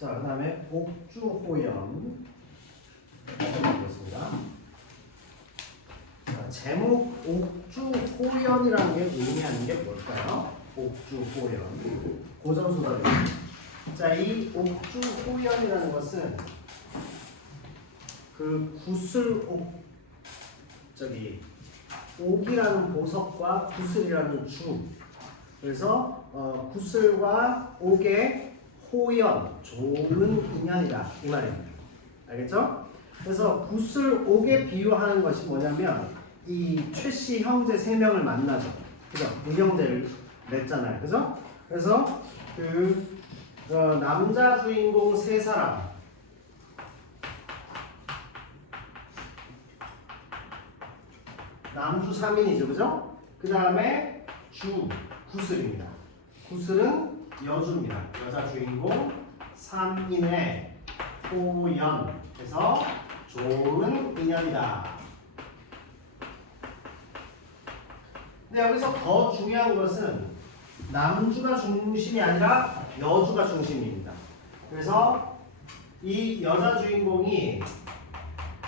자, 그 다음에 옥주호연 보겠습니다. 자, 제목 옥주호연이라는 게 의미하는 게 뭘까요? 옥주호연 고전소설입니다. 자, 이 옥주호연이라는 것은 그 구슬옥 옥이라는 보석과 구슬이라는 주, 그래서 구슬과 옥의 호연, 좋은 인연이다 이 말입니다. 알겠죠? 그래서 구슬, 옥에 비유하는 것이 뭐냐면 이 최씨 형제 3명을 만나죠. 그죠? 무형제를 냈잖아요. 그죠? 그래서 남자 주인공 3사람, 남주 3인이죠. 그죠? 그 다음에 구슬입니다. 구슬은 여주입니다. 여자 주인공 3인의 호연, 그래서 좋은 인연이다. 근데 여기서 더 중요한 것은 남주가 중심이 아니라 여주가 중심입니다. 그래서 이 여자 주인공이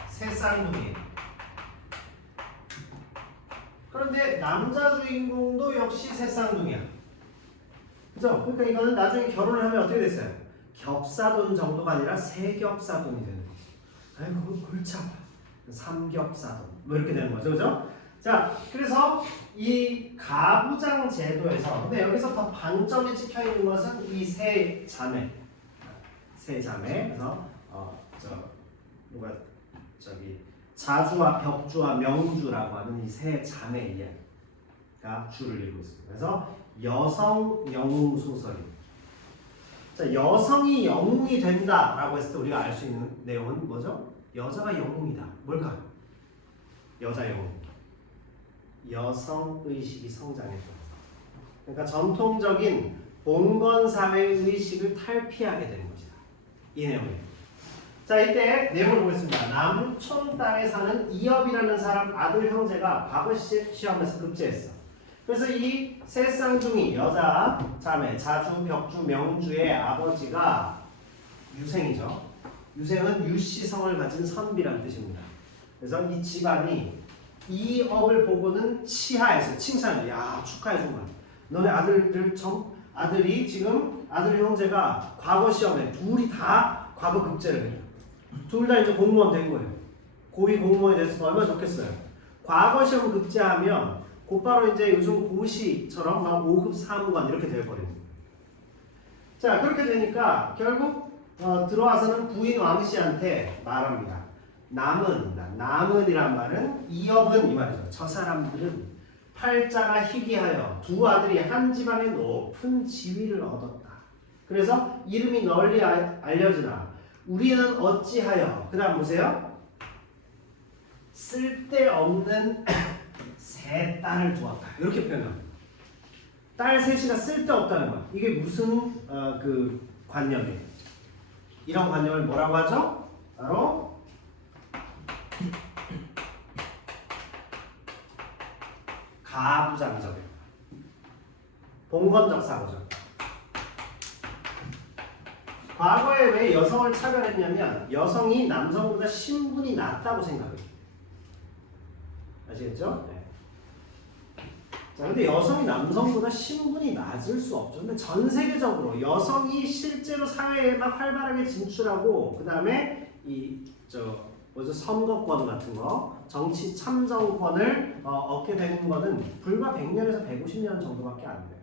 새쌍둥이에요. 그런데 남자 주인공도 역시 새쌍둥이야. 그죠? 그러니까 이거는 나중에 결혼을 하면 어떻게 됐어요? 겹사돈 정도가 아니라 세겹사돈이 되는 거죠. 아이고, 골치 아파. 삼겹사돈. 뭐 이렇게 되는 거죠. 그죠? 자, 그래서 이 가부장 제도에서, 근데 여기서 더 방점이 찍혀 있는 것은 이 세 자매. 그래서, 자주와 벽주와 명주라고 하는 이 세 자매 이야기가 주를 이루고 있습니다. 그래서 여성 영웅 소설입니다. 자, 여성이 영웅이 된다라고 했을 때 우리가 알 수 있는 내용은 뭐죠? 여자가 영웅이다. 뭘까요? 여자 영웅. 여성 의식이 성장했다. 그러니까 전통적인 봉건 사회의 의식을 탈피하게 되는 것이다. 이 내용입니다. 자, 이때 내용을 보겠습니다. 남촌 땅에 사는 이업이라는 사람 아들 형제가 과거 시험에서 급제했어. 그래서 이 세 쌍둥이 여자 자매 자주, 벽주, 명주의 아버지가 유생이죠. 유생은 유씨성을 가진 선비라는 뜻입니다. 그래서 이 집안이 이업을 보고는 치하해서 칭찬을, 야, 축하해준 거야. 너네 아들이 지금 아들 형제가 과거 시험에 둘이 다 과거 급제를 해요. 둘 다 이제 공무원 된 거예요. 고위 공무원이 됐으면 얼마나 좋겠어요. 과거 시험 급제하면 곧바로 이제 요즘 고시처럼 막 5급 사무관 이렇게 돼버립니다. 자, 그렇게 되니까 결국 들어와서는 부인 왕씨한테 말합니다. 남은이란 말은 이업은 이 말이죠. 저 사람들은 팔자가 희귀하여 두 아들이 한 집안의 높은 지위를 얻었다. 그래서 이름이 널리 알려지나 우리는 어찌하여, 그 다음 보세요. 쓸데없는 세 딸을 두었다. 이렇게 표현합니다. 딸 셋이가 쓸데없다는 거야. 이게 무슨 관념이에요? 이런 관념을 뭐라고 하죠? 바로 가부장적이에요. 봉건적 사고죠. 과거에 왜 여성을 차별했냐면 여성이 남성보다 신분이 낮다고 생각해요. 아시겠죠? 네. 자, 근데 여성이 남성보다 신분이 낮을 수 없죠. 근데 전 세계적으로 여성이 실제로 사회에 막 활발하게 진출하고, 그 다음에 선거권 같은 거, 정치 참정권을 얻게 되는 거는 불과 100년에서 150년 정도밖에 안 돼요.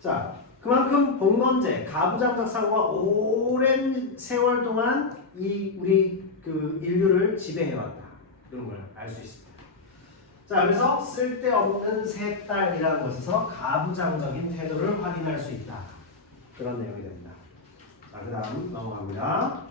자, 그만큼 봉건제, 가부장적 사고가 오랜 세월 동안 우리 인류를 지배해왔다. 이런 걸 알 수 있습니다. 자, 그래서 쓸데없는 세 딸이라는 것에서 가부장적인 태도를 확인할 수 있다. 그런 내용이 됩니다. 자, 그 다음 넘어갑니다.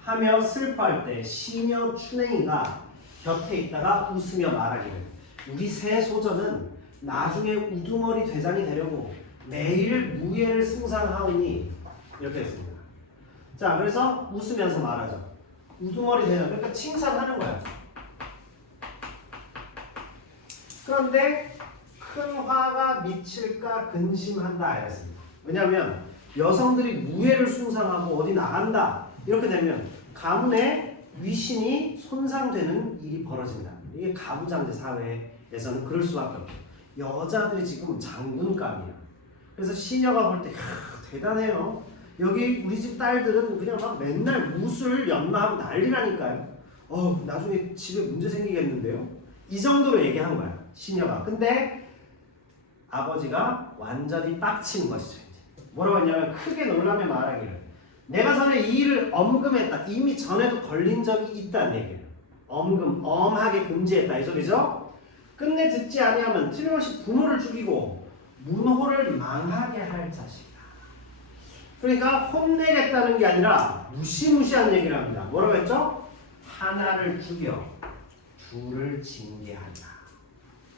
하며 슬퍼할 때 시녀 춘행이가 곁에 있다가 웃으며 말하기를, 우리 새 소전은 나중에 우두머리 대장이 되려고 매일 무예를 승상하오니, 이렇게 했습니다. 자, 그래서 웃으면서 말하죠. 우두머리 대장, 그러니까 칭찬하는 거야. 그런데 큰 화가 미칠까 근심한다 이랬습니다. 왜냐하면 여성들이 무예를 숭상하고 어디 나간다 이렇게 되면 가문의 위신이 손상되는 일이 벌어진다. 이게 가부장제 사회에서는 그럴 수밖에 없고 여자들이 지금 장군감이야. 그래서 시녀가 볼 때 대단해요. 여기 우리 집 딸들은 그냥 막 맨날 무술 연마하고 난리라니까요. 나중에 집에 문제 생기겠는데요. 이 정도로 얘기한 거야 시녀가. 근데 아버지가 완전히 빡친 것이죠. 뭐라고 했냐면 크게 놀라며 말하기를 내가 전에 이 일을 엄금했다. 이미 전에도 걸린 적이 있다는 얘기예요. 엄하게 금지했다 이 소리죠. 끝내 듣지 아니하면 틀림없이 부모를 죽이고 문호를 망하게 할 자식이다. 그러니까 혼내겠다는 게 아니라 무시무시한 얘기를 합니다. 뭐라고 했죠? 하나를 죽여 둘을 징계한다.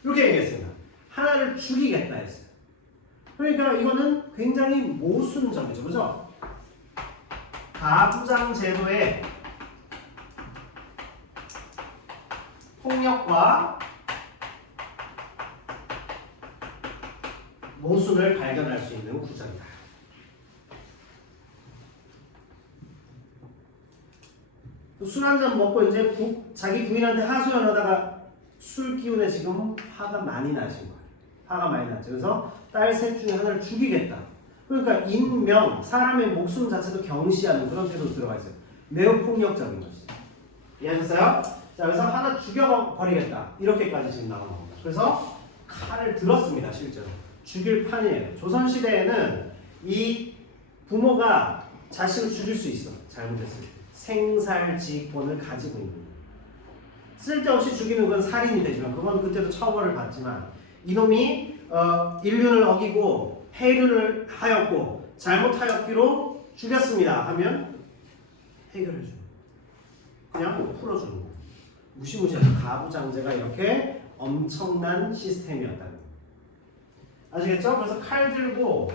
이렇게 얘기했습니다. 하나를 죽이겠다 했어요. 그러니까 이거는 굉장히 모순적이죠. 그죠? 가부장 제도의 폭력과 모순을 발견할 수 있는 구절이다. 술 한잔 먹고 이제 자기 부인한테 하소연하다가 술 기운에 지금 화가 많이 나신 거예요. 화가 많이 났죠. 그래서 딸 셋 중에 하나를 죽이겠다. 그러니까 인명, 사람의 목숨 자체도 경시하는 그런 태도로 들어가 있어요. 매우 폭력적인 것이죠. 이해하셨어요? 자, 그래서 하나 죽여버리겠다. 이렇게까지 지금 나온 겁니다. 그래서 칼을 들었습니다. 실제로. 죽일 판이에요. 조선시대에는 이 부모가 자식을 죽일 수 있어. 잘못했을 때. 생살지권을 가지고 있는 거예요. 쓸데없이 죽이는 건 살인이 되지만 그건 그때도 처벌을 받지만 이놈이 인륜을 어기고 해륜을 하였고 잘못하였기로 죽였습니다 하면 해결해 주는 그냥 뭐 풀어주는 거예요. 무시무시한 가부장제가 이렇게 엄청난 시스템이었다는 거예요. 아시겠죠? 그래서 칼 들고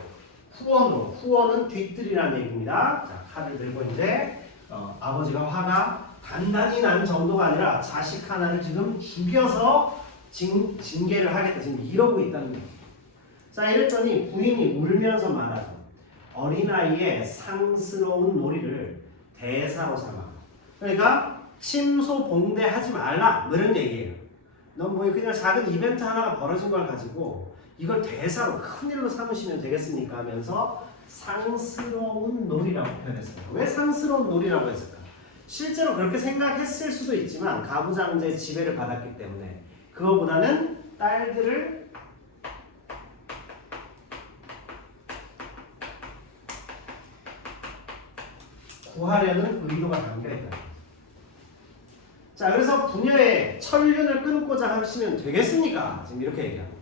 후원은 뒤뜰이라는 얘기입니다. 자, 칼을 들고 이제 아버지가 화가 단단히 나는 정도가 아니라 자식 하나를 지금 죽여서 징계를 하겠다. 지금 이러고 있다는 거예요. 자, 이랬더니 부인이 울면서 말하죠. 어린아이의 상스러운 놀이를 대사로 삼아. 그러니까 침소봉대하지 말라. 뭐 이런 얘기예요. 넌 뭐 그냥 작은 이벤트 하나가 벌어진 걸 가지고 이걸 대사로 큰일로 삼으시면 되겠습니까? 하면서 상스러운 놀이라고 표현했어요. 왜 상스러운 놀이라고 했을까? 실제로 그렇게 생각했을 수도 있지만 가부장제 지배를 받았기 때문에 그거보다는 딸들을 구하려는 의도가 담겨있다. 자, 그래서 부녀의 천륜을 끊고자 하시면 되겠습니까? 지금 이렇게 얘기합니다.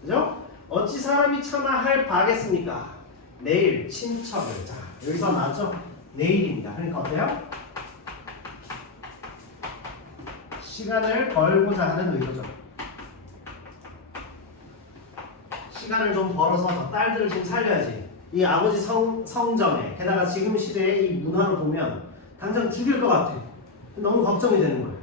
그죠? 어찌 사람이 참아 할 바겠습니까? 내일 친척을. 자, 여기서 나왔죠? 내일입니다. 그러니까 어때요? 시간을 벌고자 하는 의도죠. 시간을 좀 벌어서 딸들을 좀 살려야지. 이 아버지 성정에 게다가 지금 시대의 이 문화로 보면 당장 죽일 것 같아. 너무 걱정이 되는 거예요.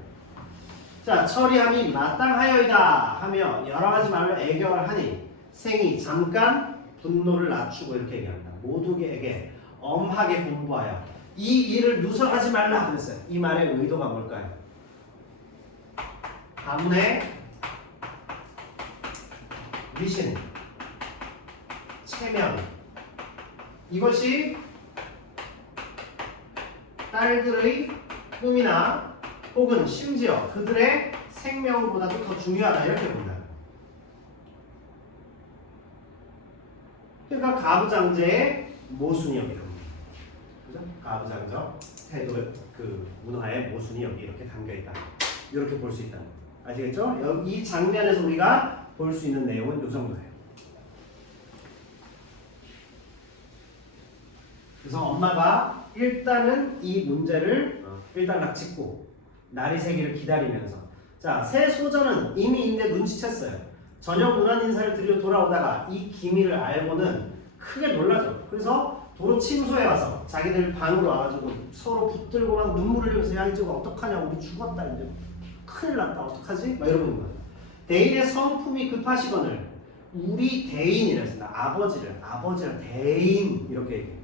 자, 처리함이 마땅하여이다 하며 여러 가지 말로 애교를 하니 생이 잠깐 분노를 낮추고 이렇게 얘기합니다. 모두에게 엄하게 공부하여 이 일을 누설하지 말라 그랬어요. 이 말의 의도가 뭘까요? 가문의 위신, 체면 이것이 딸들의 꿈이나 혹은 심지어 그들의 생명보다도 더 중요하다 이렇게 본다. 그러니까 가부장제의 모순이 여기 담겨. 그죠? 가부장적 태도 그 문화의 모순이 여기 이렇게 담겨 있다. 이렇게 볼 수 있다. 아시겠죠? 이 장면에서 우리가 볼 수 있는 내용은 이 정도예요. 그래서 엄마가 일단은 이 문제를 일단락 짚고 날이 새기를 기다리면서 자, 새 소전은 이미 이제 눈치챘어요. 저녁 문안 인사를 드리러 돌아오다가 이 기밀을 알고는 크게 놀라죠. 그래서 도로 침소에 와서 자기들 방으로 와가지고 서로 붙들고 막 눈물을 흘리면서 야 이제 어떡하냐 우리 죽었다 이제 큰일 났다 어떡하지? 막 이러고 있는 거예요. 대인의 성품이 급하시거늘 우리 대인이랬습니다. 아버지를 대인 이렇게 얘기해요.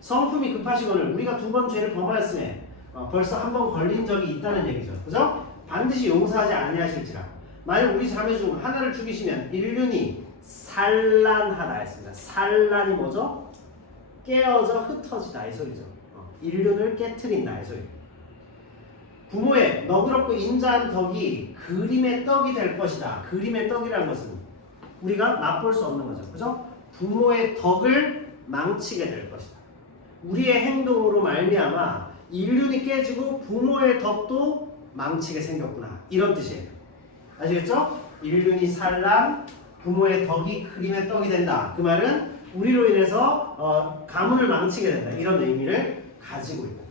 성품이 급하시거늘 우리가 2번 죄를 범하였음에 벌써 한 번 걸린 적이 있다는 얘기죠. 그죠? 반드시 용서하지 아니하실지라. 만약 우리 자매 중 하나를 죽이시면 인륜이 산란하다 했습니다. 산란이 뭐죠? 깨어져 흩어지다 이 소리죠. 인륜을 깨트린다 이 소리. 부모의 너그럽고 인자한 덕이 그림의 떡이 될 것이다. 그림의 떡이라는 것은 우리가 맛볼 수 없는 거죠. 그죠? 부모의 덕을 망치게 될 것이다. 우리의 행동으로 말미암아 인륜이 깨지고 부모의 덕도 망치게 생겼구나. 이런 뜻이에요. 아시겠죠? 인륜이 산란, 부모의 덕이 그림의 떡이 된다. 그 말은 우리로 인해서 가문을 망치게 된다. 이런 의미를 가지고 있다.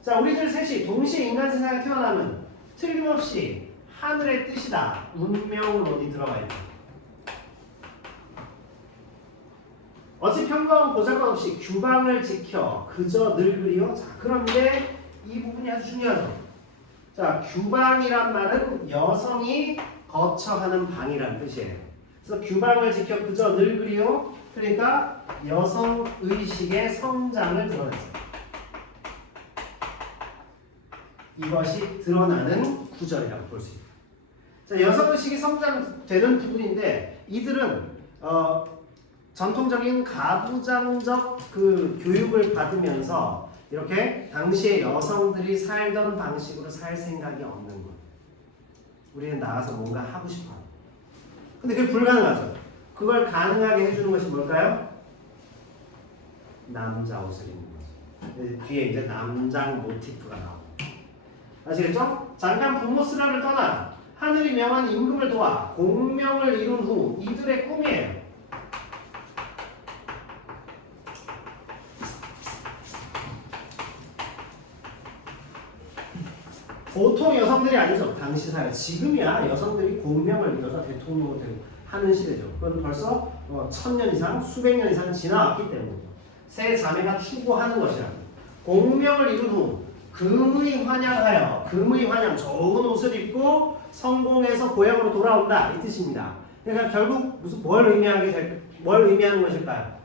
자, 우리들 셋이 동시에 인간 세상에 태어나면 틀림없이 하늘의 뜻이다. 운명은 어디 들어가 있다. 어찌 평범한 보잘것없이 규방을 지켜 그저 늘 그리요. 자, 그런데 이 부분이 아주 중요하죠. 자, 규방이란 말은 여성이 거처하는 방이란 뜻이에요. 그래서 규방을 지켜 그저 늘 그리요. 그러니까 여성 의식의 성장을 드러냈어요. 이것이 드러나는 구절이라고 볼 수 있다. 자, 여성 의식이 성장되는 부분인데 이들은 전통적인 가부장적 그 교육을 받으면서 이렇게 당시에 여성들이 살던 방식으로 살 생각이 없는 것. 우리는 나가서 뭔가 하고 싶어요. 근데 그게 불가능하죠. 그걸 가능하게 해주는 것이 뭘까요? 남자 옷을 입는 거죠. 뒤에 이제 남장 모티프가 나오고. 아시겠죠? 잠깐 부모 쓰라를 떠나 하늘이 명한 임금을 도와 공명을 이룬 후 이들의 꿈이에요. 보통 여성들이 아니죠. 당시 사회. 지금이야 여성들이 공명을 이뤄서 대통령을 되고 하는 시대죠. 그건 벌써 1000년 이상, 수백 년 이상 지나왔기 때문이죠. 세 자매가 추구하는 것이라. 공명을 이룬 후 금의 환양하여, 금의 환양, 좋은 옷을 입고 성공해서 고향으로 돌아온다 이 뜻입니다. 그러니까 결국 뭘 의미하는 것일까요?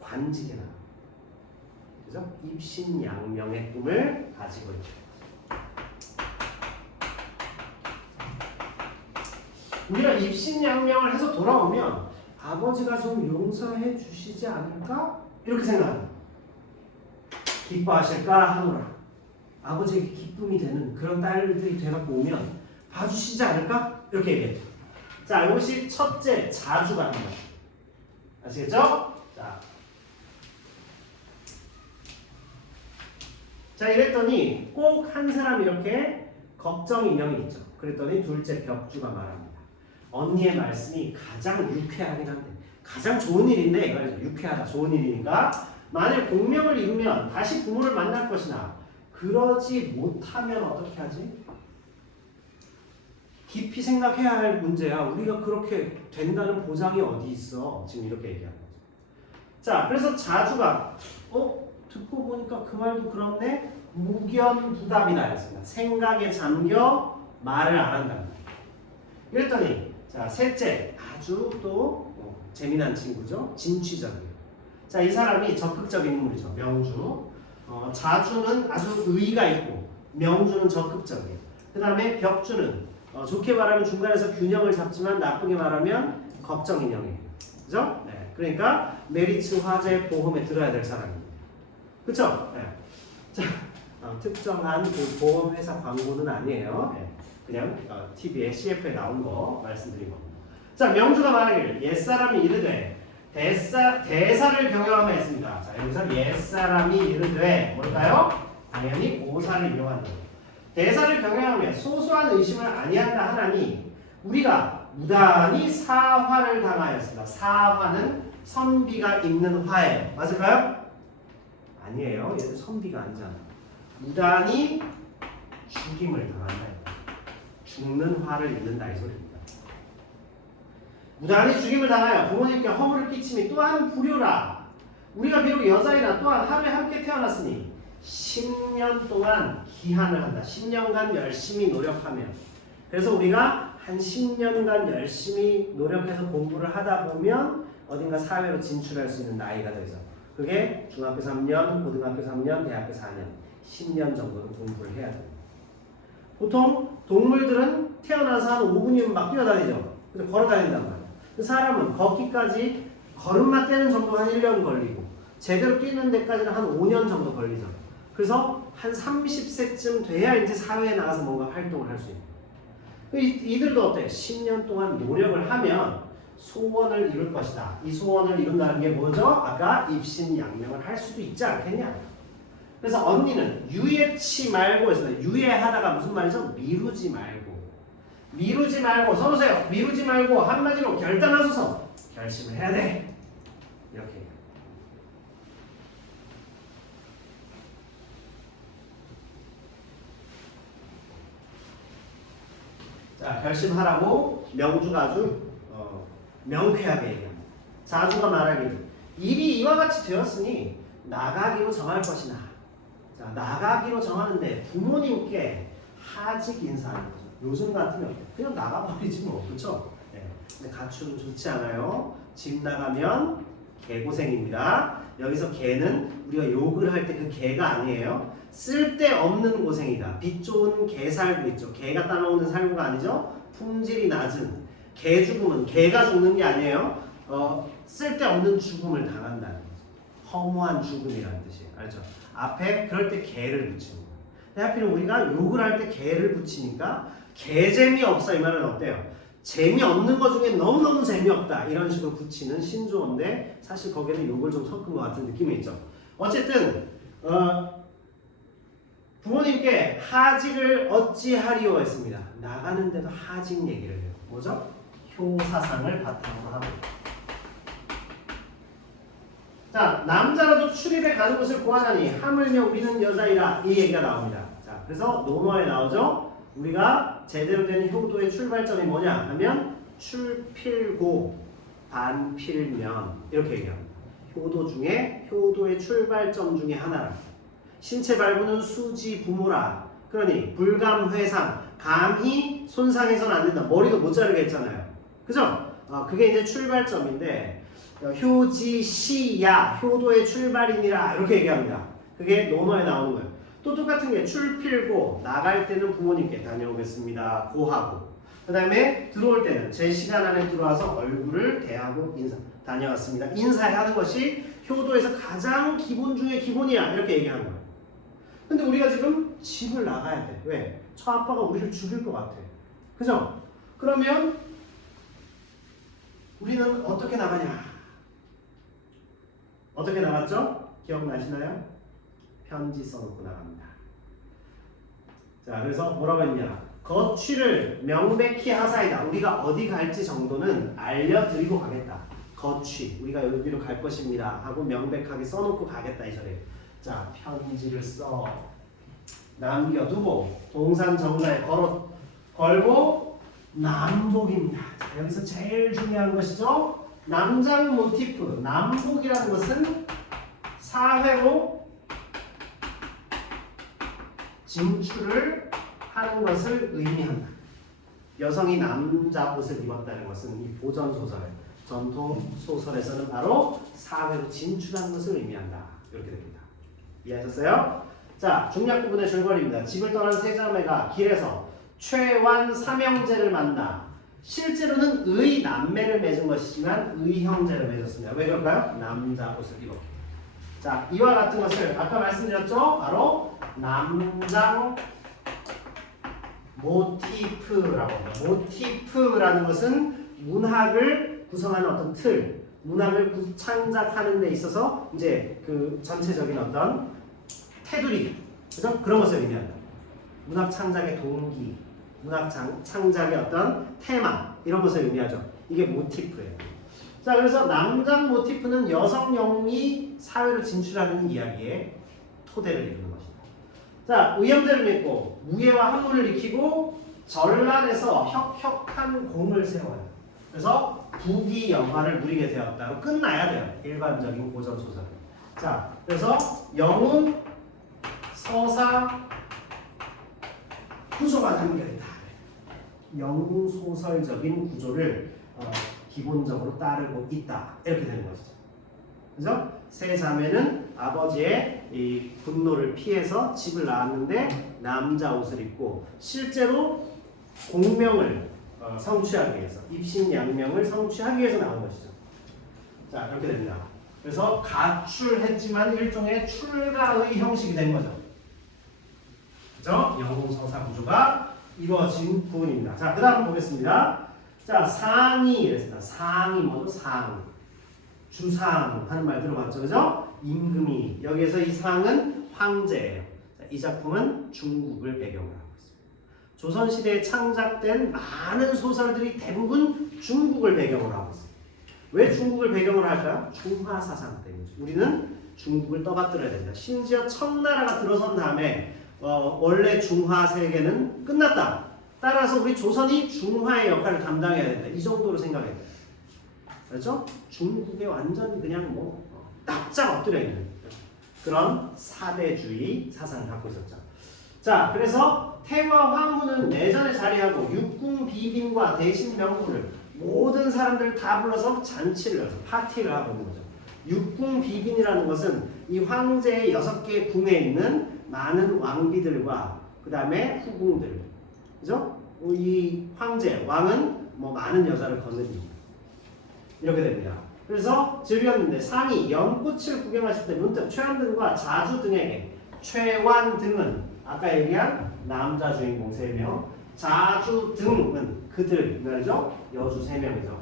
관직이다. 그죠? 입신양명의 꿈을 가지고 있죠. 우리가 입신양명을 해서 돌아오면 아버지가 좀 용서해 주시지 않을까? 이렇게 생각합니다. 기뻐하실까 하노라. 아버지에게 기쁨이 되는 그런 딸들이 돼갖고 오면 봐주시지 않을까? 이렇게 얘기해요. 자, 이것이 첫째 자주가 합니다. 아시겠죠? 자, 이랬더니 꼭 한 사람 이렇게 걱정 인형이 있죠. 그랬더니 둘째 벽주가 말합니다. 언니의 말씀이 가장 유쾌하긴 한데 가장 좋은 일인데 이거죠. 유쾌하다, 좋은 일이니까 만일 공명을 이루면 다시 부모를 만날 것이나 그러지 못하면 어떻게 하지? 깊이 생각해야 할 문제야. 우리가 그렇게 된다는 보장이 어디 있어? 지금 이렇게 얘기하는 거죠. 자, 그래서 자주가 듣고 보니까 그 말도 그렇네. 무견부답이다 했습니다. 생각에 잠겨 말을 안 한다. 이랬더니 자, 셋째 아주 또 재미난 친구죠. 진취적이에요. 자, 이 사람이 적극적인 인물이죠. 명주. 자주는 아주 의의가 있고 명주는 적극적이에요. 그 다음에 벽주는 좋게 말하면 중간에서 균형을 잡지만 나쁘게 말하면 걱정 인형이에요. 그죠? 네. 그러니까 메리츠 화재 보험에 들어야 될 사람입니다. 그쵸? 네. 자, 특정한 그 보험회사 광고는 아니에요. 네. 그냥 TV에 CF에 나온 거 말씀드린 겁니다. 자, 명주가 말하기를 옛사람이 이르되 대사를 경영하며 했습니다. 자, 여기서 옛사람이 이르되 뭘까요? 당연히 고사를 이용한다. 대사를 경영하며 소소한 의심을 아니한다 하나니 우리가 무단히 사화를 당하였습니다. 사화는 선비가 입는 화예요. 맞을까요? 아니에요. 얘는 선비가 아니잖아. 무단히 죽임을 당한다. 죽는 화를 입는다 이 소리입니다. 무단히 죽임을 당하여 부모님께 허물을 끼침이 또한 불효라. 우리가 비록 여자이나 또한 하루에 함께 태어났으니 10년 동안 기한을 한다. 10년간 열심히 노력하며 그래서 우리가 한 10년간 열심히 노력해서 공부를 하다 보면 어딘가 사회로 진출할 수 있는 나이가 되죠. 그게 중학교 3년, 고등학교 3년, 대학교 4년, 10년 정도는 공부를 해야 돼요. 보통 동물들은 태어나서 한 5분이면 막 뛰어다니죠. 그래서 걸어 다닌단 말이에요. 사람은 걷기까지 걸음마 떼는 정도 한 1년 걸리고 제대로 뛰는 데까지는 한 5년 정도 걸리죠. 그래서 한 30세쯤 돼야 이제 사회에 나가서 뭔가 활동을 할 수 있는. 이들도 어때? 10년 동안 노력을 하면 소원을 이룰 것이다. 이 소원을 이룬다는 게 뭐죠? 아까 입신양명을 할 수도 있지 않겠냐? 그래서 언니는 유예치 말고 했어요. 유예하다가 무슨 말이죠? 미루지 말고. 미루지 말고 써보세요. 미루지 말고 한마디로 결단하소서. 결심을 해야 돼. 이렇게. 자, 결심하라고 명주가 아주 명쾌하게 얘기합니다. 자주가 말하기를 일이 이와 같이 되었으니 나가기로 정할 것이나. 자, 나가기로 정하는데 부모님께 하직 인사하는 거죠. 요즘 같으면 그냥 나가버리지 뭐, 그렇죠? 네. 근데 가출은 좋지 않아요. 집 나가면 개고생입니다. 여기서 개는 우리가 욕을 할 때 그 개가 아니에요. 쓸데없는 고생이다. 빛 좋은 개살구 있죠. 개가 따라오는 살구가 아니죠. 품질이 낮은 개 죽음은 개가 죽는 게 아니에요. 쓸데없는 죽음을 당한다는 거죠. 허무한 죽음이라는 뜻이에요. 알죠? 앞에 그럴 때 개를 붙이는 거예요. 근데 하필 우리가 욕을 할 때 개를 붙이니까 개재미 없어 이 말은 어때요? 재미없는 것 중에 너무너무 재미없다 이런 식으로 붙이는 신조어인데 사실 거기에는 욕을 좀 섞은 것 같은 느낌이 있죠. 어쨌든 부모님께 하직을 어찌하리오 했습니다. 나가는데도 하직 얘기를 해요. 뭐죠? 효사상을 바탕으로 하고. 자, 남자라도 출입에 가는 것을 고하나니 하물며 우리는 여자이라 이 얘기가 나옵니다. 자, 그래서 논어에 나오죠. 우리가 제대로 된 효도의 출발점이 뭐냐 하면 출필고 반필면 이렇게 얘기합니다. 효도 중에 효도의 출발점 중에 하나라. 신체 발부는 수지 부모라. 그러니 불감회상 감히 손상해서는 안 된다. 머리도 못 자르게 했잖아요. 그죠? 그게 이제 출발점인데 효지시야 효도의 출발이니라 이렇게 얘기합니다. 그게 논어에 나오는 거예요. 또 똑같은 게 출필고 나갈 때는 부모님께 다녀오겠습니다 고하고 그 다음에 들어올 때는 제 시간 안에 들어와서 얼굴을 대하고 다녀왔습니다 인사하는 것이 효도에서 가장 기본 중에 기본이야 이렇게 얘기하는 거예요. 근데 우리가 지금 집을 나가야 돼. 왜? 저 아빠가 우리를 죽일 것 같아. 그죠? 그러면 우리는 어떻게 나가냐? 어떻게 나갔죠? 기억나시나요? 편지 써놓고 나갑니다. 자, 그래서 뭐라고 했냐? 거취를 명백히 하사이다. 우리가 어디 갈지 정도는 알려드리고 가겠다. 거취, 우리가 여기로 갈 것입니다. 하고 명백하게 써놓고 가겠다 이 소리예요. 자, 편지를 써 남겨두고 동산 정자에 걸고 남복입니다. 자, 여기서 제일 중요한 것이죠. 남장 모티프. 남복이라는 것은 사회로 진출을 하는 것을 의미한다. 여성이 남자 옷을 입었다는 것은 이 보전 소설, 전통 소설에서는 바로 사회로 진출하는 것을 의미한다. 이렇게 됩니다. 이해하셨어요? 자, 중략 부분의 줄거리입니다. 집을 떠난 세 자매가 길에서 최완 삼형제를 만나 실제로는 의 남매를 맺은 것이지만 의 형제를 맺었습니다. 왜 그럴까요? 남자 옷을 입었기. 자, 이와 같은 것을 아까 말씀드렸죠? 바로 남장 모티프라고 합니다. 모티프라는 것은 문학을 구성하는 어떤 틀, 문학을 창작하는 데 있어서 이제 그 전체적인 어떤 테두리, 그죠? 그런 것을 의미한다. 문학 창작의 동기, 문학 창작의 어떤 테마 이런 것을 의미하죠. 이게 모티프예요. 자, 그래서 남장 모티프는 여성용이 사회로 진출하는 이야기의 토대를 이루는 것이다. 자, 의형제를 맺고 무예와 학문을 익히고 전란에서 혁혁한 공을 세워요. 그래서 부귀 영화를 누리게 되었다고 끝나야 돼요. 일반적인 고전 소설. 자, 그래서 영웅, 서사, 후소가 담겨있다. 영소설적인 구조를 기본적으로 따르고 있다. 이렇게 되는 것이죠. 그죠? 세 자매는 아버지의 이 분노를 피해서 집을 나왔는데 남자 옷을 입고 실제로 공명을 성취하기 위해서 입신양명을 성취하기 위해서 나온 것이죠. 자, 이렇게 됩니다. 그래서 가출했지만 일종의 출가의 형식이 된 거죠. 그죠? 영웅서사 구조가 이루어진 부분입니다. 자, 그 다음 보겠습니다. 자, 상이 이랬습니다. 상이 뭐죠? 상. 주상 하는 말 들어봤죠? 그죠? 임금이. 여기에서 이 상은 황제예요. 자, 이 작품은 중국을 배경으로 하고 있습니다. 조선시대에 창작된 많은 소설들이 대부분 중국을 배경으로 하고 있습니다. 왜 중국을 배경으로 할까요? 중화 사상 때문이죠. 우리는 중국을 떠받들어야 된다. 심지어 청나라가 들어선 다음에 원래 중화 세계는 끝났다. 따라서 우리 조선이 중화의 역할을 담당해야 된다. 이 정도로 생각해야 돼요. 그렇죠? 중국에 완전히 그냥 납작 엎드려 있는 그런 사대주의 사상을 갖고 있었죠. 자, 그래서 태와 황후는 내전에 자리하고 육궁 비빈과 대신 명부를 모든 사람들 다 불러서 잔치를 해서 파티를 하고 있는 거죠. 육궁 비빈이라는 것은 이 황제의 6개의 궁에 있는 많은 왕비들과 그 다음에 후궁들, 그죠? 이 황제, 왕은 많은 여자를 거느립니다. 이렇게 됩니다. 그래서 즐겼는데 상이 연꽃을 구경하실 때 문득 최완등과 자주 등에게 최완등은 아까 얘기한 남자 주인공 3명, 자주 등은 그들 말이죠. 여주 3명이죠.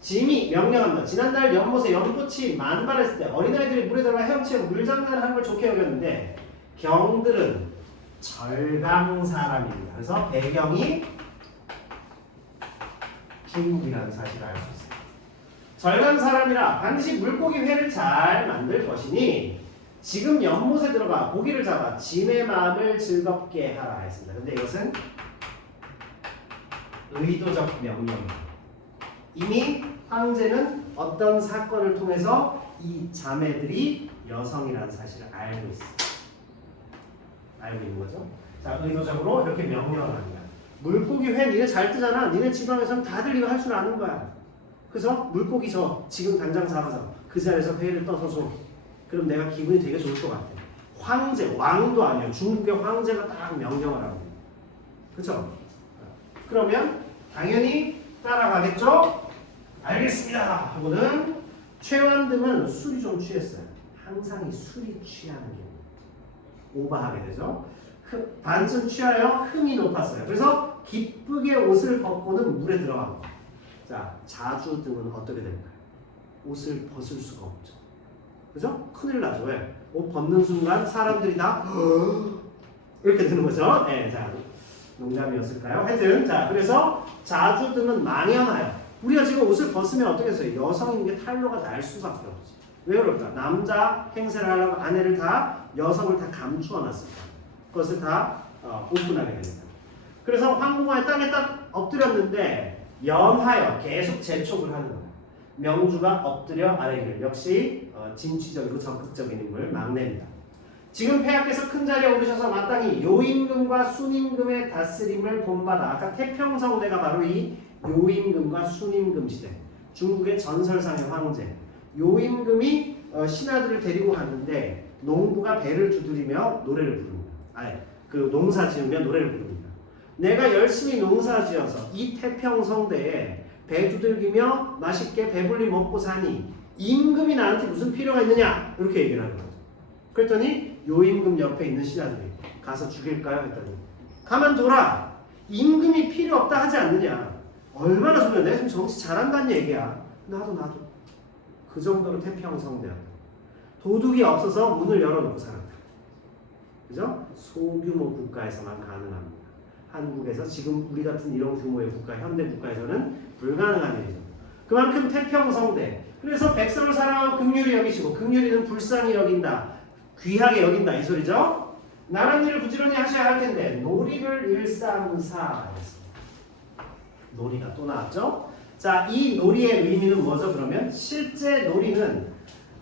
짐이 명령한다. 지난달 연못에 연꽃이 만발했을 때 어린아이들이 물에 들어가 헤엄치고 물장난을 하는 걸 좋게 여겼는데 경들은 절강 사람입니다. 그래서 배경이 중국이라는 사실을 알 수 있습니다. 절강 사람이라 반드시 물고기 회를 잘 만들 것이니 지금 연못에 들어가 고기를 잡아 짐의 마음을 즐겁게 하라 했습니다. 근데 이것은 의도적 명령입니다. 이미 황제는 어떤 사건을 통해서 이 자매들이 여성이라는 사실을 알고 있습니다. 알고 있는 거죠. 자, 의도적으로 이렇게 명령을 합니다. 물고기 회 니네 잘 뜨잖아. 니네 지방에서는 다들 이거 할 줄 아는 거야. 그래서 물고기 지금 당장 잡아서 그 자리에서 회를 떠서 줘. 그럼 내가 기분이 되게 좋을 것 같아. 황제, 왕도 아니에요. 중국의 황제가 딱 명령을 하고. 그렇죠? 그러면 당연히 따라가겠죠? 알겠습니다. 하고는 최완등은 술이 좀 취했어요. 항상 이 술이 취하는 경우 오버하게 되죠. 반쯤 취하여 흠이 높았어요. 그래서 기쁘게 옷을 벗고는 물에 들어갑니다. 자, 자주등은 어떻게 될까요? 옷을 벗을 수가 없죠. 그죠? 큰일 나죠. 왜? 옷 벗는 순간 사람들이 다 이렇게 되는 거죠. 네, 자, 농담이었을까요? 하여튼, 자, 그래서 자주등은 망연하여 우리가 지금 옷을 벗으면 어떻게 해서요? 여성인 게 탄로가 날 수밖에 없지. 왜 그럴까? 남자 행세를 하려고 아내를 다 여성을 다 감추어 놨을까? 그것을 다 오픈하게 됩니다. 그래서 황궁화의 땅에 딱 엎드렸는데 연하여 계속 재촉을 하는 거예요. 명주가 엎드려 아래기를 역시 진취적이고 적극적인 인물 막내입니다. 지금 폐하께서 큰 자리에 오르셔서 마땅히 요임금과 순임금의 다스림을 본받아 아까 태평성대가 바로 이 요임금과 순임금 시대 중국의 전설상의 황제 요임금이 신하들을 데리고 갔는데 농부가 배를 두드리며 노래를 부릅니다. 그 농사 지으며 노래를 부릅니다. 내가 열심히 농사 지어서 이 태평성대에 배 두들기며 맛있게 배불리 먹고 사니 임금이 나한테 무슨 필요가 있느냐 이렇게 얘기를 하는 거죠. 그랬더니 요임금 옆에 있는 신하들이 가서 죽일까요? 했더니 가만둬라. 임금이 필요 없다 하지 않느냐. 얼마나 좋냐. 내가 지금 정치 잘한다는 얘기야. 나도 그 정도로 태평성대야. 도둑이 없어서 문을 열어놓고 살았다. 그죠? 소규모 국가에서만 가능합니다. 한국에서 지금 우리 같은 이런 규모의 국가, 현대 국가에서는 불가능한 일이죠. 그만큼 태평성대. 그래서 백성을 사랑하고 긍휼히 여기시고 긍휼히는 불쌍히 여긴다. 귀하게 여긴다 이 소리죠. 나란 일을 부지런히 하셔야 할 텐데 놀이를 일삼사. 놀이가 또 나왔죠. 자, 이 놀이의 의미는 뭐죠? 그러면 실제 놀이는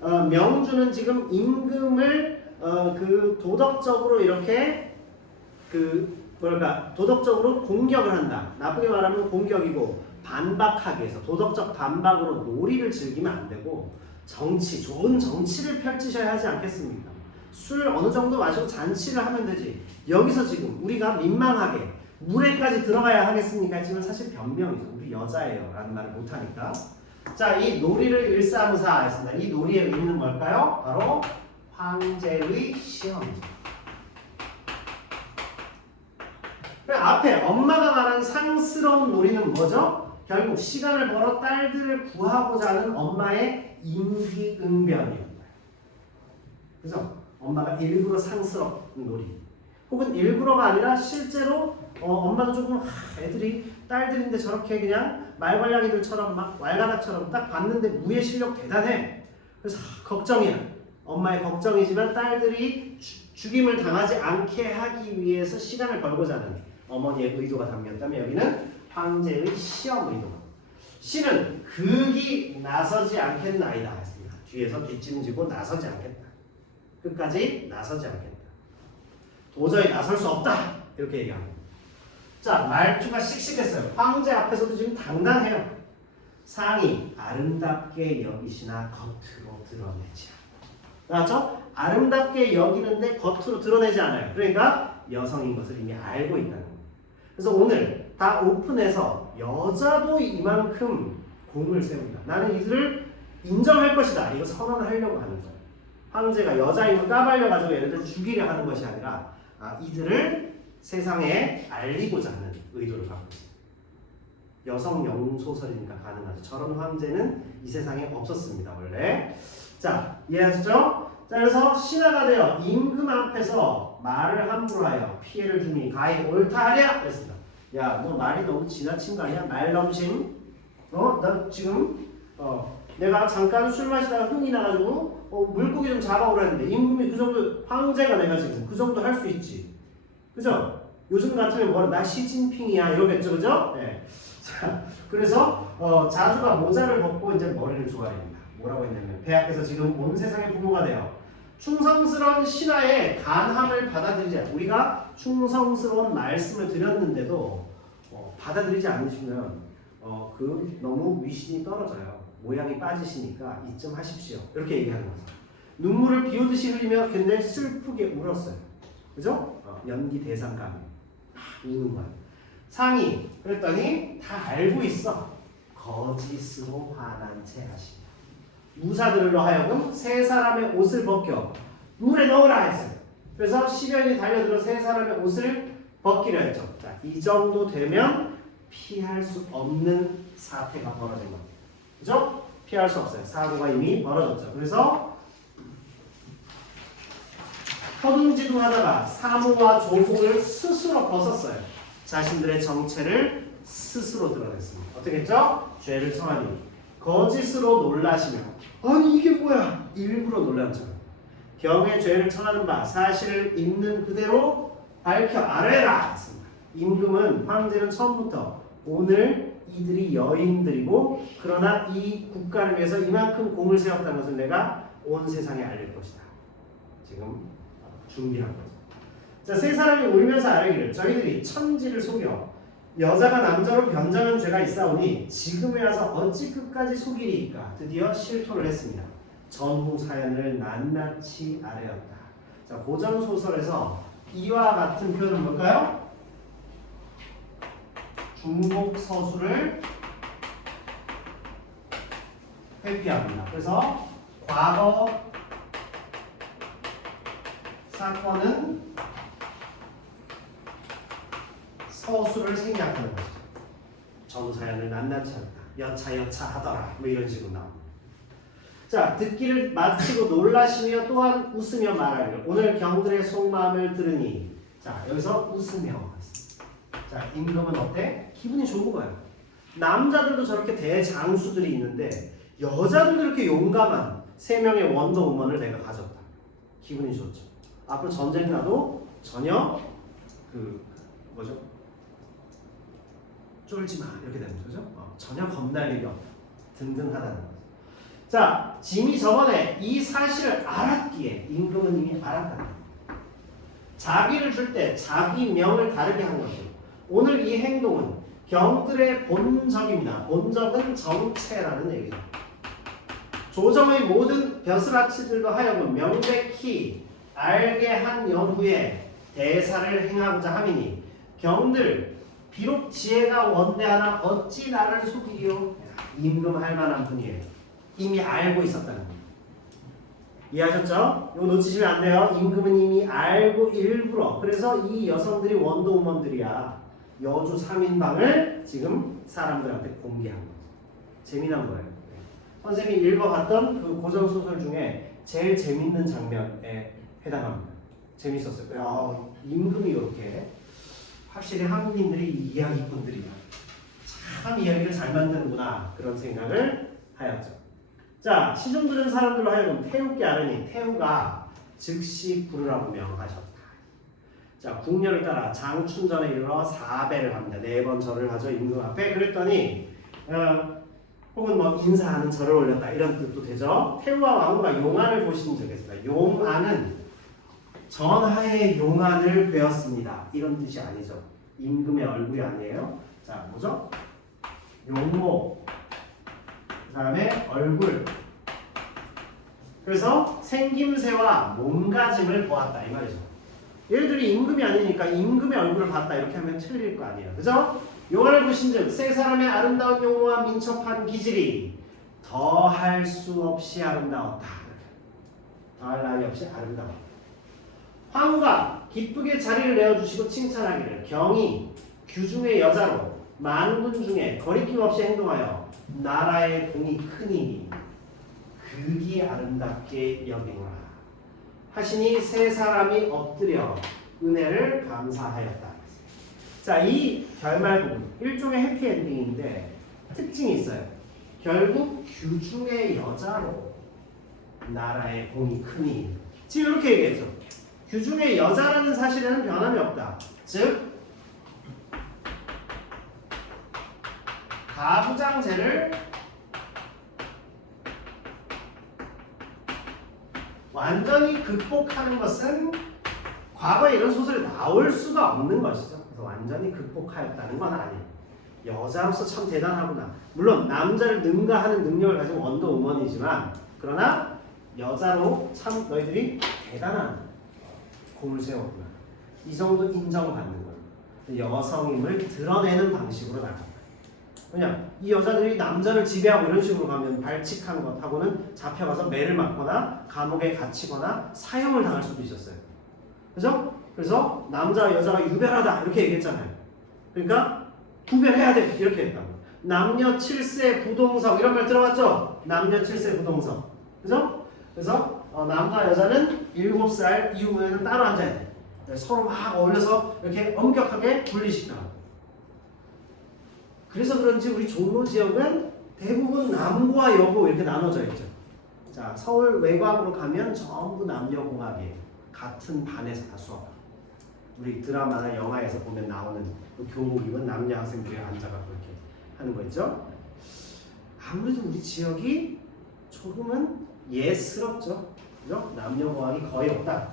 명주는 지금 임금을 그 도덕적으로 이렇게 그 그러니까 도덕적으로 공격을 한다. 나쁘게 말하면 공격이고 반박하기 위해서 도덕적 반박으로 놀이를 즐기면 안 되고 정치, 좋은 정치를 펼치셔야 하지 않겠습니까? 술 어느 정도 마시고 잔치를 하면 되지. 여기서 지금 우리가 민망하게 물에까지 들어가야 하겠습니까? 했지만 사실 변명이죠. 우리 여자예요 라는 말을 못하니까. 자, 이 놀이를 일사무사 했습니다. 이 놀이의 의미는 뭘까요? 바로 황제의 시험이죠. 앞에 엄마가 말한 상스러운 놀이는 뭐죠? 결국 시간을 벌어 딸들을 구하고자 하는 엄마의 임기응변이에요. 그래서 엄마가 일부러 상스러운 놀이 혹은 일부러가 아니라 실제로 엄마도 조금 애들이 딸들인데 저렇게 그냥 말괄량이들처럼 막 왈가닥처럼 딱 봤는데 무예 실력 대단해. 그래서 걱정이야. 엄마의 걱정이지만 딸들이 죽임을 당하지 않게 하기 위해서 시간을 벌고자 하는 어머니의 의도가 담겼다면 여기는 황제의 시험 의도. 시는 극이 나서지 않겠나이다 했습니다. 뒤에서 뒷짐지고 나서지 않겠다. 끝까지 나서지 않겠다. 도저히 나설 수 없다. 이렇게 얘기합니다. 자, 말투가 씩씩했어요. 황제 앞에서도 지금 당당해요. 상이 아름답게 여기시나 겉으로 드러내지 않아. 맞죠? 아름답게 여기는데 겉으로 드러내지 않아요. 그러니까 여성인 것을 이미 알고 있다는 거예요. 그래서 오늘 다 오픈해서 여자도 이만큼 공을 세운다. 나는 이들을 인정할 것이다. 이거 선언하려고 하는 거예요. 황제가 여자인 걸 까발려가지고 얘네들 죽이려 하는 것이 아니라 이들을 세상에 알리고자 하는 의도를 갖고 있습니다. 여성 영웅소설이니까 가능하죠. 저런 황제는 이 세상에 없었습니다. 원래. 자, 이해하시죠? 자, 그래서 신하가 되어 임금 앞에서 말을 함부로 하여 피해를 주니 가히 옳다 하랴 그랬습니다. 야, 너 말이 너무 지나친 거 아니야? 말넘심? 너 지금 내가 잠깐 술 마시다가 흥이 나가지고 물고기 좀 잡아오라 했는데 임금이 그 정도, 황제가 내가 지금 그 정도 할 수 있지. 그죠? 요즘 같으면 뭐라 나 시진핑이야 이러겠죠, 그죠? 네. 자, 그래서 자주가 모자를 벗고 이제 머리를 조아립니다. 뭐라고 했냐면 배 앞에서 지금 온 세상의 부모가 되어 충성스러운 신하의 간함을 받아들이지 않고 우리가 충성스러운 말씀을 드렸는데도 받아들이지 않으시면 그 너무 위신이 떨어져요. 모양이 빠지시니까 이쯤 하십시오. 이렇게 얘기하는 거죠. 눈물을 비오듯이 흘리며 근데 슬프게 울었어요. 그죠? 연기 대상감 우는 거야. 상이 그랬더니 다 알고 있어. 거짓으로 화난 채 하시며 무사들로 하여금 세 사람의 옷을 벗겨 물에 넣으라 했어요. 그래서 시련이 달려들어 세 사람의 옷을 벗기려 했죠. 자, 이 정도 되면 피할 수 없는 사태가 벌어진 겁니다. 그죠? 피할 수 없어요. 사고가 이미 벌어졌죠. 그래서 허둥지둥하다가 사무와 조복을 스스로 벗었어요. 자신들의 정체를 스스로 드러냈습니다. 어떻게 했죠? 죄를 청하니 거짓으로 놀라시며 아니 이게 뭐야? 일부러 놀란 척. 경의 죄를 청하는 바 사실을 있는 그대로 밝혀 아뢰라 했습니다. 임금은 황제는 처음부터 오늘 이들이 여인들이고 그러나 이 국가를 위해서 이만큼 공을 세웠다는 것을 내가 온 세상에 알릴 것이다. 지금 준비한 거죠. 자, 세 사람이 울면서 아뢰기를 저희들이 천지를 속여 여자가 남자로 변장한 죄가 있사오니 지금에 와서 어찌 끝까지 속이리이까. 드디어 실토를 했습니다. 전후 사연을 낱낱이 아뢰었다. 자, 고전 소설에서 이와 같은 표현은 뭘까요? 중복 서술을 회피합니다. 그래서 과거 사건은 서술을 생략하는 거죠. 전후 사연을 낱낱이 한다. 여차 하더라. 뭐 이런 식으로 나옵니다. 자, 듣기를 마치고 놀라시며 또한 웃으며 말하기를 오늘 경들의 속마음을 들으니 자, 여기서 웃으며 자, 임금은 어때? 기분이 좋은 거예요. 남자들도 저렇게 대장수들이 있는데 여자들도 이렇게 용감한 3명의 원더우먼을 내가 가졌다. 기분이 좋죠. 앞으로 전쟁이 나도 전혀 쫄지 마 이렇게 되는 거죠. 전혀 겁날 일이 없다. 든든하다는 거죠. 자, 짐이 저번에 이 사실을 알았기에 임금은 이미 알았다. 자기를 줄 때 자기명을 다르게 한 거죠. 오늘 이 행동은 경들의 본적입니다. 본적은 정체라는 얘기죠. 조정의 모든 벼슬아치들도 하여금 명백히 알게 한 연후에 대사를 행하고자 함이니 경들 비록 지혜가 원대하나 어찌 나를 속이리요. 임금할 만한 분이에요. 이미 알고 있었다는 거예요. 이해하셨죠? 이거 놓치시면 안 돼요. 임금은 이미 알고 일부러. 그래서 이 여성들이 원더우먼들이야. 여주 3인방을 지금 사람들한테 공개한 거죠. 재미난 거예요. 선생님이 읽어봤던 그 고전소설 중에 제일 재밌는 장면에 해당합니다. 재밌었어요. 야, 임금이 이렇게 확실히 한국인들이 이야기꾼들이야. 참 이야기를 잘 만드는구나. 그런 생각을 하였죠. 자, 시중 들은 사람들로 하여금 태우께 아르니 태우가 즉시 부르라고 명하셨다. 자, 국녀를 따라 장춘전에 이르러 4배를 합니다. 4번 절을 하죠. 임금 앞에. 그랬더니 혹은 뭐 인사하는 절을 올렸다. 이런 뜻도 되죠. 태우와 왕후가 용안을 보신 적이었습니다. 용안은 전하의 용안을 배웠습니다. 이런 뜻이 아니죠. 임금의 얼굴이 아니에요. 자, 뭐죠? 용모, 그 다음에 얼굴. 그래서 생김새와 몸가짐을 보았다 이 말이죠. 얘들이 임금이 아니니까 임금의 얼굴을 봤다 이렇게 하면 틀릴 거 아니에요. 그죠? 용안을 보신즉 세 사람의 아름다운 용모와 민첩한 기질이 더할 수 없이 아름다웠다. 더할 나위 없이 아름다웠다. 황후가 기쁘게 자리를 내어주시고 칭찬하기를 경이 규중의 여자로 만군 중에 거리낌 없이 행동하여 나라의 공이 크니 극이 아름답게 여기노라 하시니 세 사람이 엎드려 은혜를 감사하였다. 자, 이 결말 부분 일종의 해피엔딩인데 특징이 있어요. 결국 규중의 여자로 나라의 공이 크니 지금 이렇게 얘기했죠. 규중의 여자라는 사실에는 변함이 없다. 즉 가부장제를 완전히 극복하는 것은 과거에 이런 소설이 나올 수가 없는 것이죠. 그래서 완전히 극복하였다는 건 아니에요. 여자로서 참 대단하구나. 물론 남자를 능가하는 능력을 가진 원더우먼이지만 그러나 여자로 참 너희들이 대단한 공을 세웠구나. 이 정도 인정받는 거예요. 여성임을 드러내는 방식으로 나갑니다. 왜냐? 이 여자들이 남자를 지배하고 이런 식으로 가면 발칙한 것하고는 잡혀가서 매를 맞거나 감옥에 갇히거나 사형을 당할 수도 있었어요. 그죠? 그래서 남자와 여자가 유별하다 이렇게 얘기했잖아요. 그러니까 구별해야 돼 이렇게 했다고. 남녀 7세 부동석 이런 말 들어봤죠? 남녀 7세 부동석. 그죠? 그래서 남자 여자는 7살 이후에는 따로 앉아야 돼. 서로 막 어울려서 이렇게 엄격하게 분리시켜요. 그래서 그런지 우리 종로 지역은 대부분 남과 여고 이렇게 나눠져 있죠. 자, 서울 외곽으로 가면 전부 남녀공학이에요. 같은 반에서 다 수업하고. 우리 드라마나 영화에서 보면 나오는 그 교복 입은 남녀 학생들이 앉아갖고 이렇게 하는 거 있죠. 아무래도 우리 지역이 조금은 예스럽죠. 그죠? 남녀공학이 거의 없다.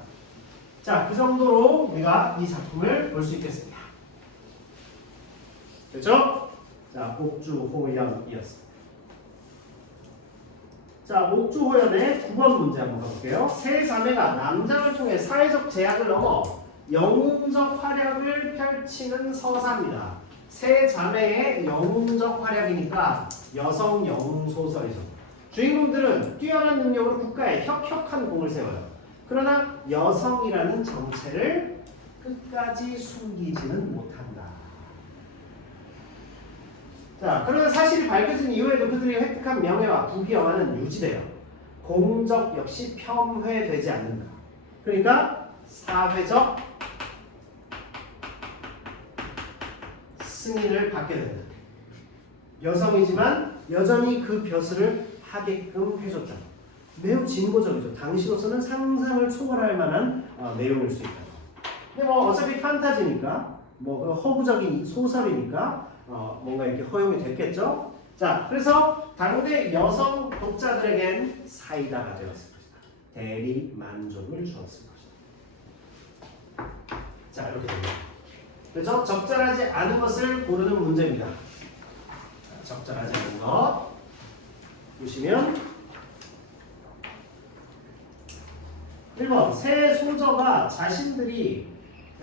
자, 그 정도로 우리가 이 작품을 볼 수 있겠습니다. 됐죠? 자, 옥주호연이었습니다. 자, 옥주호연의 9번 문제 한번 가볼게요. 세 자매가 남장을 통해 사회적 제약을 넘어 영웅적 활약을 펼치는 서사입니다. 세 자매의 영웅적 활약이니까 여성 영웅 소설이죠. 주인공들은 뛰어난 능력으로 국가에 혁혁한 공을 세워요. 그러나 여성이라는 정체를 끝까지 숨기지는 못한다. 자, 그러나 사실이 밝혀진 이후에도 그들이 획득한 명예와 부귀영화는 유지돼요. 공적 역시 폄훼되지 않는다. 그러니까 사회적 승인을 받게 된다. 여성이지만 여전히 그 벼슬을 하게끔 해줬다. 매우 진보적이죠. 당시로서는 상상을 초월할 만한 내용일 수 있다. 근데 뭐 어차피 판타지니까 뭐 허구적인 소설이니까 뭔가 이렇게 허용이 됐겠죠. 자, 그래서 당대 여성 독자들에겐 사이다가 되었을 것이다. 대리 만족을 주었을 것이다. 자, 이렇게 됩니다. 그래서 적절하지 않은 것을 고르는 문제입니다. 자, 적절하지 않은 것 보시면 1번 새 소저가 자신들이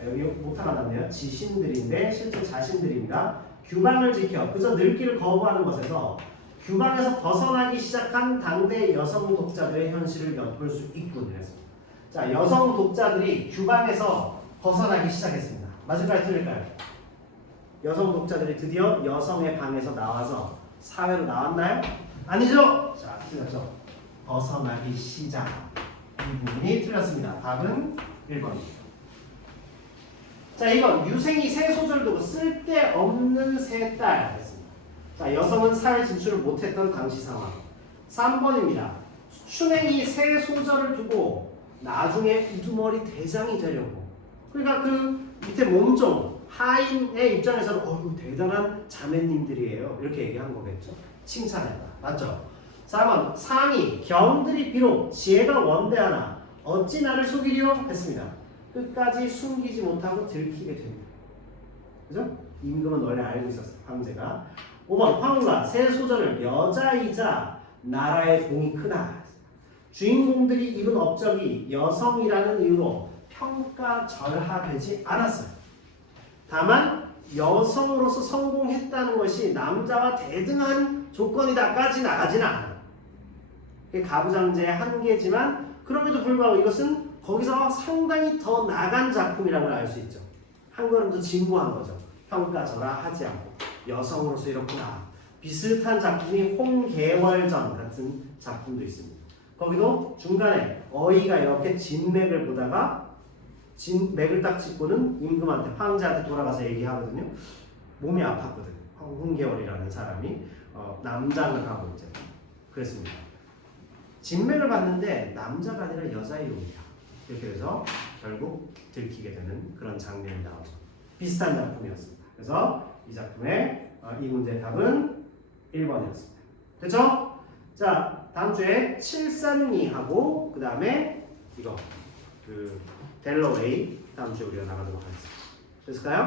여기 오타가 났네요. 지신들인데 실제 자신들입니다. 규방을 지켜 그저 늙기를 거부하는 것에서 규방에서 벗어나기 시작한 당대 여성 독자들의 현실을 엿볼 수 있군. 그래서 자, 여성 독자들이 규방에서 벗어나기 시작했습니다. 맞을까요? 틀릴까요? 여성 독자들이 드디어 여성의 방에서 나와서 사회로 나왔나요? 아니죠? 자, 틀렸죠. 벗어나기 시작. 이 부분이 틀렸습니다. 답은 1번입니다. 자, 이건 유생이 새 소절 두고 쓸데없는 새 딸 했습니다. 자, 여성은 사회 진출을 못했던 당시 상황. 3번입니다. 춘행이 새 소절을 두고 나중에 우두머리 대장이 되려고. 그러니까 그 밑에 몸종 하인의 입장에서는 대단한 자매님들이에요. 이렇게 얘기한 거겠죠. 칭찬했다. 맞죠? 4번 상이 경들이 비록 지혜가 원대하나 어찌 나를 속이려 했습니다. 끝까지 숨기지 못하고 들키게 됩니다. 그죠? 임금은 원래 알고 있었어요. 황제가. 5번 황후가 새 소절을 여자이자 나라의 공이 크다. 주인공들이 입은 업적이 여성이라는 이유로 평가절하되지 않았어요. 다만 여성으로서 성공했다는 것이 남자와 대등한 조건이다까지 나가지는 않아요. 가부장제의 한계지만 그럼에도 불구하고 이것은 거기서 상당히 더 나간 작품이라는 걸 알 수 있죠. 한 걸음 더 진보한 거죠. 평가절하하지 않고 여성으로서 이렇구나. 비슷한 작품이 홍계월전 같은 작품도 있습니다. 거기도 중간에 어이가 이렇게 진맥을 보다가 진맥을 딱 짚고는 임금한테 황제한테 돌아가서 얘기하거든요. 몸이 아팠거든요. 홍계월이라는 사람이 남장을 하고 이제 그랬습니다. 진맥을 봤는데 남자가 아니라 여자의 용이야. 이렇게 해서 결국 들키게 되는 그런 장면이 나오죠. 비슷한 작품이었습니다. 그래서 이 작품의 이 문제의 답은 1번이었습니다. 됐죠? 자, 다음 주에 732하고 그 다음에 이거 델러웨이 다음 주에 우리가 나가도록 하겠습니다. 됐을까요?